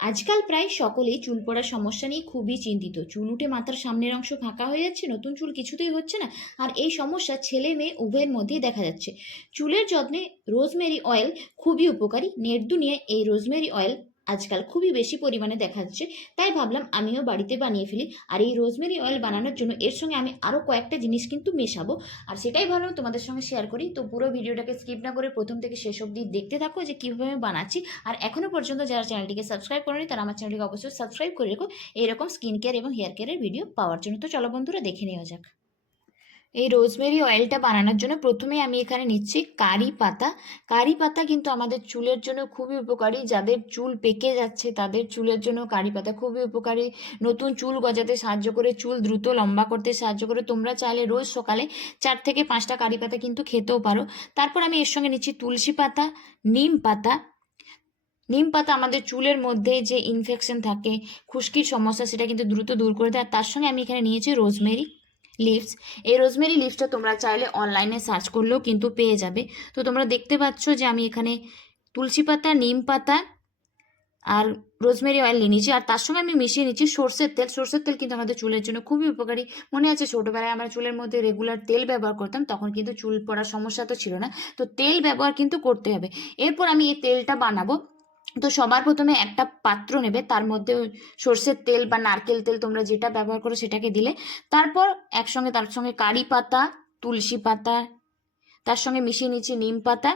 আজকাল প্রায় সকলেই চুল পড়ার সমস্যা নিয়ে খুবই চিন্তিত। চুল উঠে মাথার সামনের অংশ ফাঁকা হয়ে যাচ্ছে, নতুন চুল কিছুতেই হচ্ছে না। আর এই সমস্যা ছেলে মেয়ে উভয়ের মধ্যেই দেখা যাচ্ছে। চুলের যত্নে রোজমেরি অয়েল খুবই উপকারী। নেট দুনিয়ায় এই রোজমেরি অয়েল আজকাল খুবই বেশি পরিমাণে দেখা যাচ্ছে। তাই ভাবলাম আমিও বাড়িতে বানিয়ে ফেলি। আর এই রোজমেরি অয়েল বানানোর জন্য এর সঙ্গে আমি আরও কয়েকটা জিনিস কিন্তু মেশাবো। আর সেটাই ভাবলাম তোমাদের সঙ্গে শেয়ার করি। তো পুরো ভিডিওটাকে স্কিপ না করে প্রথম থেকে শেষ অবধি দেখতে থাকো যে কীভাবে আমি বানাচ্ছি। আর এখনও পর্যন্ত যারা চ্যানেলটিকে সাবস্ক্রাইব করেনি তারা আমার চ্যানেলটিকে অবশ্যই সাবস্ক্রাইব করে রেখো এইরকম স্কিন কেয়ার এবং হেয়ার কেয়ারের ভিডিও পাওয়ার জন্য। তো চলো বন্ধুরা দেখে নেওয়া যাক। এই রোজমেরি অয়েলটা বানানোর জন্য প্রথমে আমি এখানে নিচ্ছি কারি পাতা। কারি পাতা কিন্তু আমাদের চুলের জন্য খুবই উপকারী। যাদের চুল পেকে যাচ্ছে তাদের চুলের জন্য কারি পাতা খুবই উপকারী। নতুন চুল গজাতে সাহায্য করে, চুল দ্রুত লম্বা করতে সাহায্য করে। তোমরা চাইলে রোজ সকালে 4 থেকে 5টা কারি পাতা কিন্তু খেতেও পারো। তারপর আমি এর সঙ্গে নিচ্ছি তুলসী পাতা, নিম পাতা। নিম পাতা আমাদের চুলের মধ্যে যে ইনফেকশন থাকে, খুশকির সমস্যা, সেটা কিন্তু দ্রুত দূর করে দেয়। আর তার সঙ্গে আমি এখানে নিয়েছি রোজমেরি লিভস। এই রোজমেরি লিভসটা তোমরা চাইলে অনলাইনে সার্চ করলেও কিন্তু পেয়ে যাবে। তো তোমরা দেখতে পাচ্ছ যে আমি এখানে তুলসী পাতা, নিম পাতা আর রোজমেরি অয়েল নিয়ে নিচ্ছি। আর তার সঙ্গে আমি মিশিয়ে নিচ্ছি সর্ষের তেল। সর্ষের তেল কিন্তু আমাদের চুলের জন্য খুবই উপকারী। মনে আছে ছোটোবেলায় আমরা চুলের মধ্যে রেগুলার তেল ব্যবহার করতাম, তখন কিন্তু চুল পড়ার সমস্যা তো ছিল না। তো তেল ব্যবহার কিন্তু করতে হবে। এরপর আমি এই তেলটা বানাবো। তো সবার প্রথমে একটা পাত্র নেবে, তার মধ্যে সর্ষের তেল বা নারকেল তেল তোমরা যেটা ব্যবহার করো সেটাকে দিলে। তারপর একসঙ্গে তার সঙ্গে কারি পাতা, তুলসী পাতা, তার সঙ্গে মিশিয়ে নিচ্ছি নিম পাতা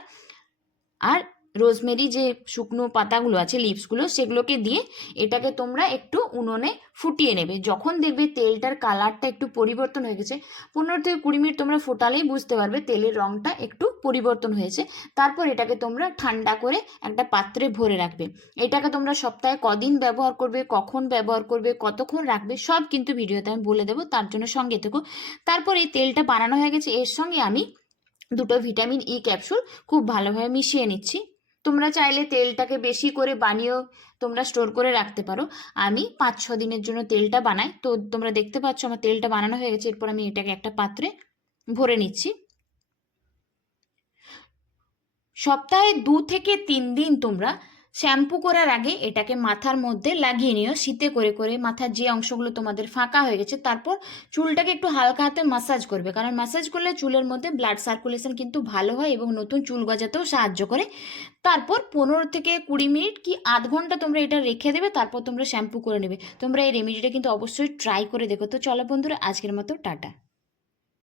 আর রোজমেরি যে শুকনো পাতাগুলো আছে, লিভসগুলো, সেগুলোকে দিয়ে এটাকে তোমরা একটু উনুনে ফুটিয়ে নেবে। যখন দেখবে তেলটার কালারটা একটু পরিবর্তন হয়ে গেছে, 15 থেকে 20 মিনিট তোমরা ফোটালেই বুঝতে পারবে তেলের রঙটা একটু পরিবর্তন হয়েছে। তারপর এটাকে তোমরা ঠান্ডা করে একটা পাত্রে ভরে রাখবে। এটাকে তোমরা সপ্তাহে কদিন ব্যবহার করবে, কখন ব্যবহার করবে, কতক্ষণ রাখবে, সব কিন্তু ভিডিওতে আমি বলে দেবো, তার জন্য সঙ্গে থেকো। তারপর এই তেলটা বানানো হয়ে গেছে, এর সঙ্গে আমি 2টো ভিটামিন ই ক্যাপসুল খুব ভালোভাবে মিশিয়ে নিচ্ছি। তোমরা চাইলে তেলটাকে বেশি করে বানিয়েও তোমরা স্টোর করে রাখতে পারো। আমি 5-6 দিনের জন্য তেলটা বানাই। তো তোমরা দেখতে পাচ্ছ আমার তেলটা বানানো হয়ে গেছে। এরপর আমি এটাকে একটা পাত্রে ভরে নিচ্ছি। সপ্তাহে 2 থেকে 3 দিন তোমরা শ্যাম্পু করার আগে এটাকে মাথার মধ্যে লাগিয়ে নিও, শীতে করে করে মাথার যে অংশগুলো তোমাদের ফাঁকা হয়ে গেছে। তারপর চুলটাকে একটু হালকা হাতে মাসাজ করবে, কারণ মাসাজ করলে চুলের মধ্যে ব্লাড সার্কুলেশন কিন্তু ভালো হয় এবং নতুন চুল গজাতেও সাহায্য করে। তারপর 15 থেকে 20 মিনিট কি আধ ঘন্টা তোমরা এটা রেখে দেবে, তারপর তোমরা শ্যাম্পু করে নেবে। তোমরা এই রেমেডিটা কিন্তু অবশ্যই ট্রাই করে দেখো। তো চলো বন্ধুরা, আজকের মতো টাটা।